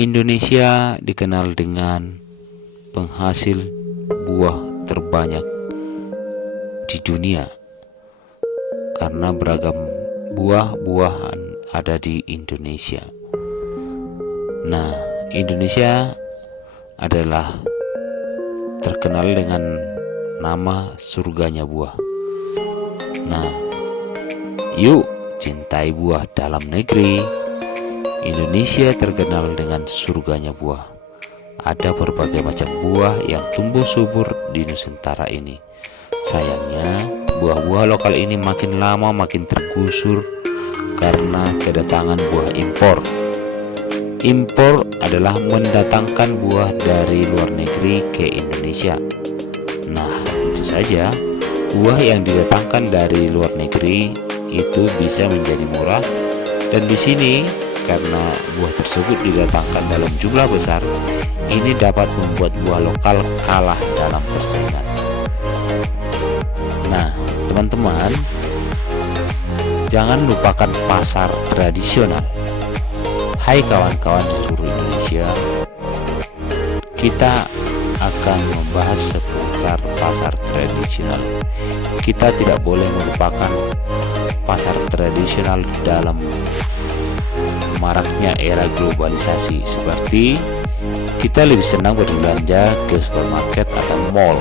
Indonesia dikenal dengan penghasil buah terbanyak di dunia karena beragam buah-buahan ada di Indonesia. Nah, Indonesia adalah terkenal dengan nama surganya buah. Nah, yuk cintai buah dalam negeri. Indonesia terkenal dengan surganya buah. Ada berbagai macam buah yang tumbuh subur di Nusantara ini. Sayangnya, buah-buah lokal ini makin lama makin tergusur karena kedatangan buah impor. Impor adalah mendatangkan buah dari luar negeri ke Indonesia. Nah, tentu saja buah yang didatangkan dari luar negeri itu bisa menjadi murah, dan di sini karena buah tersebut didatangkan dalam jumlah besar, ini dapat membuat buah lokal kalah dalam persaingan. Nah, teman-teman, jangan lupakan pasar tradisional. Hai kawan-kawan di seluruh Indonesia, kita akan membahas seputar pasar tradisional. Kita tidak boleh melupakan pasar tradisional dalam maraknya era globalisasi, seperti kita lebih senang berbelanja ke supermarket atau mall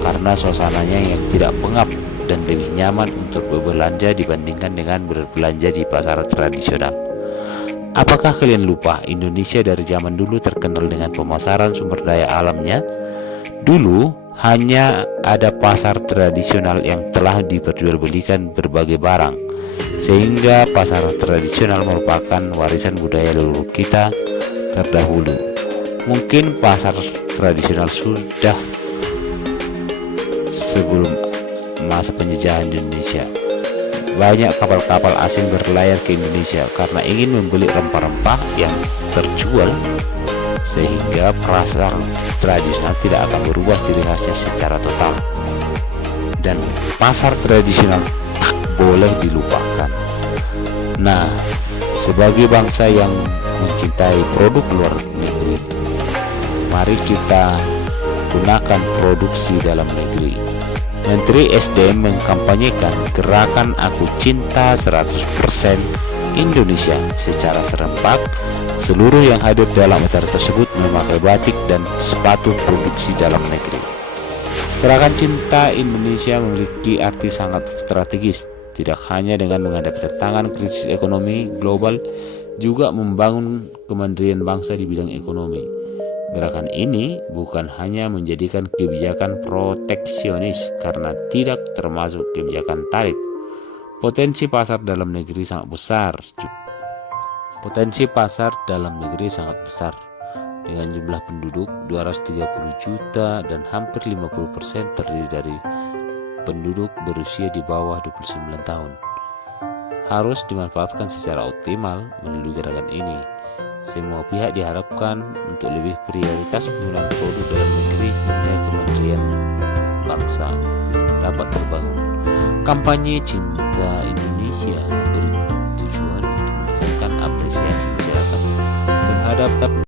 karena suasananya yang tidak pengap dan lebih nyaman untuk berbelanja dibandingkan dengan berbelanja di pasar tradisional. Apakah kalian lupa Indonesia dari zaman dulu terkenal dengan pemasaran sumber daya alamnya? Dulu hanya ada pasar tradisional yang telah diperjualbelikan berbagai barang, sehingga pasar tradisional merupakan warisan budaya leluhur kita terdahulu. Mungkin pasar tradisional sudah sebelum masa penjajahan Indonesia. Banyak kapal-kapal asing berlayar ke Indonesia karena ingin membeli rempah-rempah yang terjual, sehingga pasar tradisional tidak akan berubah ciri khasnya secara total. Dan pasar tradisional tak boleh dilupakan. Nah, sebagai bangsa yang mencintai produk luar negeri, mari kita gunakan produksi dalam negeri. Menteri SDM mengkampanyekan gerakan Aku Cinta 100% Indonesia secara serempak. Seluruh yang hadir dalam acara tersebut memakai batik dan sepatu produksi dalam negeri. Gerakan Cinta Indonesia memiliki arti sangat strategis, tidak hanya dengan menghadapi tantangan krisis ekonomi global, juga membangun kemandirian bangsa di bidang ekonomi. Gerakan ini bukan hanya menjadikan kebijakan proteksionis karena tidak termasuk kebijakan tarif. Potensi pasar dalam negeri sangat besar. Dengan jumlah penduduk 230 juta dan hampir 50% terdiri dari penduduk berusia di bawah 29 tahun. Harus dimanfaatkan secara optimal melalui gerakan ini. Semua pihak diharapkan untuk lebih prioritas penggunaan produk dalam negeri hingga kemandirian bangsa dapat terbangun. Kampanye Cinta Indonesia bertujuan untuk meningkatkan apresiasi masyarakat terhadap